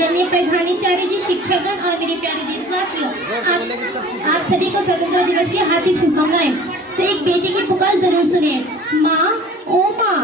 आदरणीय प्रधानाचार्य जी, शिक्षकगण और मेरे प्यारे देशवासियों, आप सभी को स्वतंत्रता दिवस की हार्दिक शुभकामनाएं। तो एक बेटी की पुकार जरूर सुने। माँ, ओ माँ,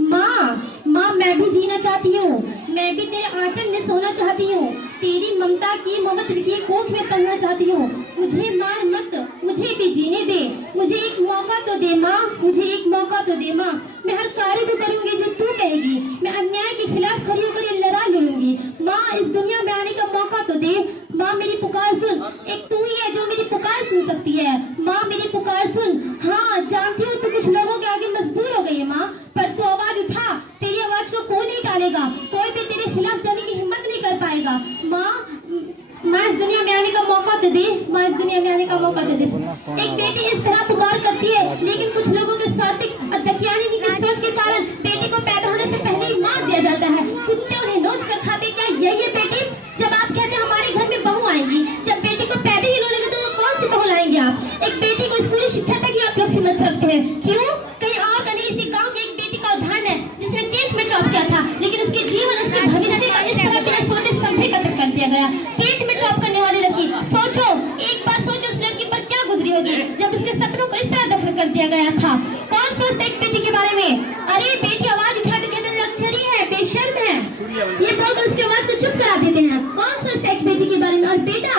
माँ, माँ मैं भी जीना चाहती हूँ, मैं भी तेरे आंचल में सोना चाहती हूँ, तेरी ममता की ममत्र की कोख में पलना चाहती हूँ। मुझे मार मत, मुझे भी जीने दे, मुझे एक मौका तो दे माँ, मुझे एक मौका तो दे माँ। मैं हर कार्य को करूंगी जो तू कहेगी, मैं अन्याय के खिलाफ खड़ी होकर लड़ाई लड़ूंगी। माँ इस दुनिया में आने का मौका तो दे, माँ मेरी पुकार सुन, एक तू ही है जो मेरी पुकार सुन सकती है। माँ मेरी पुकार सुन। हाँ जानती हूँ तू कुछ लोगों के आगे मजबूर हो गई है माँ, पर तू आवाज उठा, तेरी आवाज को कोई नहीं टालेगा, कोई भी तेरे खिलाफ जाने की हिम्मत नहीं कर पाएगा। माँ इस दुनिया में आने का मौका तो दे, माँ इस दुनिया में आने का मौका तो दे। एक बेटी इस तरह पुकार करती है, लेकिन कुछ लोगों के स्वार्थिक और दकियाने की सोच के कारण बेटी को पैदा होने से पहले ही मार दिया जाता है। कुत्ते उन्हें नोच कर खाते। क्या यही है बेटी? जब आप कहते हैं हमारे घर में बहू आएंगी, जब बेटी को पैदा ही लोगे तो कौन सी बहू लाएंगे आप? एक बेटी को स्कूली शिक्षा तक ही आप लोग सीमित रखते हैं। क्यों? कहीं और का नहीं, इसी गाँव की एक बेटी का उदाहरण है जिसने 10th में टॉप किया था, लेकिन उसके जीवन, उसके भविष्य का इस तरह बिना सोचे समझे कतल कर दिया गया। 10th में टॉप करने वाली लड़की, सोचो, एक बार सोचो उस लड़की पर क्या गुजरी होगी जब उसके सपनों को इस तरह दफन कर दिया गया था। कौन सोचता है एक बेटी के बारे में? अरे बेटी आवाज उठा के कहते लक्चरी है, बेशर्म है, ये बोलकर उसकी आवाज को चुप करा देते हैं। कौन सोचता है एक बेटी के बारे में? और बेटा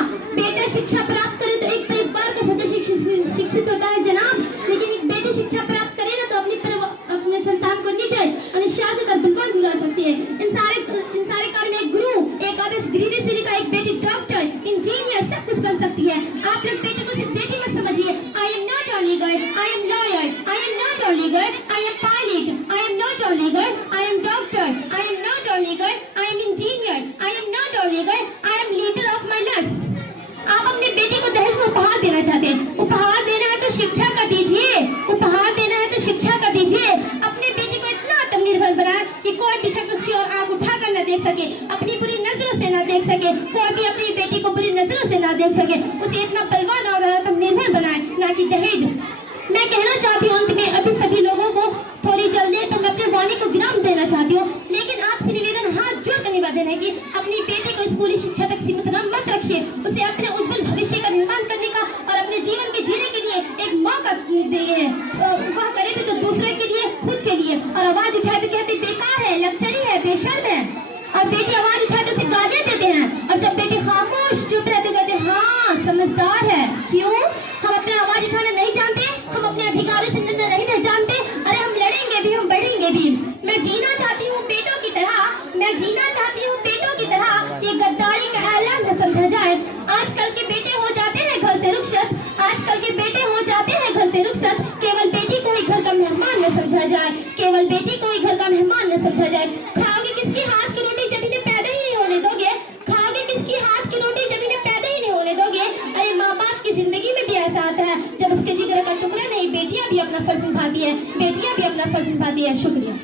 शिक्षा प्राप्त करे तो एक परिवार का सदस्य शिक्षित होता है जनाब, लेकिन एक बेटी शिक्षा प्राप्त करे ना तो अपने संतान को निडर, अनुशासित और विद्वान बुला सकती है। इन सारे कार्य में एक गुरु, एक आदर्श गृहिणी का, एक बेटी डॉक्टर, इंजीनियर, सब कुछ कर सकती है। आप लोग बेटी को सिर्फ बेटी मत समझिए। I am not only girl, I am lawyer, I am not only girl, I am pilot, I am not only girl, I am doctor, I am not only girl, I am engineer, I am not only girl, I am leader of my nurse. आप अपनी बेटी को दहेज में उपहार देना चाहते हैं, उपहार देना है तो शिक्षा का दीजिए, उपहार देना है तो शिक्षा का दीजिए। अपनी बेटी को इतना आत्मनिर्भर बनाए कि कोई भी शख्स उसकी ओर आंख उठाकर न देख सके, अपनी बुरी नजरों से न देख सके, कोई भी अपनी बेटी को बुरी नजरों से न देख सके। उसे इतना बलवान और आत्मनिर्भर बनाए, ना कि दहेज। मैं कहना चाहती हूँ अंत में अभी सभी लोगों को थोड़ी जल्दी तो मैं अपने वाणी को विराम देना चाहती हूँ, लेकिन आपसे निवेदन हाथ जोड़ कर निवेदन है कि अपनी बेटी को स्कूली शिक्षा तक सीमित मत रखिए, उसे अपने उज्जवल भविष्य का निर्माण करने का और अपने जीवन के जीने के लिए एक मौका दिए। वह करे भी तो दूसरे के लिए, खुद के लिए, और आवाज उठाए तो कहते बेकार है, लक्चरी है, बेशर्म है। और बेटी आवाज उठाए तो उसे गालियां देते हैं, और जब बेटी खामोश चुप रहते कहते हाँ समझदार है। क्यों? हम अपने आवाज उठाना नहीं जानते, हम अपने अधिकारों से नहीं जानते। अरे हम लड़ेंगे भी, हम बढ़ेंगे भी। मैं जीना चाहती हूँ बेटों की तरह, मैं जीना चाहती हूँ बेटों की तरह। ये गद्दारी का ऐलान न समझा जाए। आजकल के बेटे हो जाते हैं घर से रुखसत, आजकल के बेटे हो जाते हैं घर से रुखसत। केवल बेटी को ही घर का मेहमान न समझा जाए, केवल बेटी को ही घर का मेहमान न समझा जाए। खाओगे किसकी हाथ की रोटी जब इन्हें पैदा ही नहीं होने दोगे? खाओगे किसकी हाथ की रोटी जब इन्हें पैदा ही नहीं होने दोगे? अरे माँ बाप की जिंदगी में भी ऐसा आता है जब उसके जिगर का टुकड़ा नहीं, बेटियां भी अपना फर्ज निभाती है, बेटियां भी अपना फर्ज निभाती है। शुक्रिया।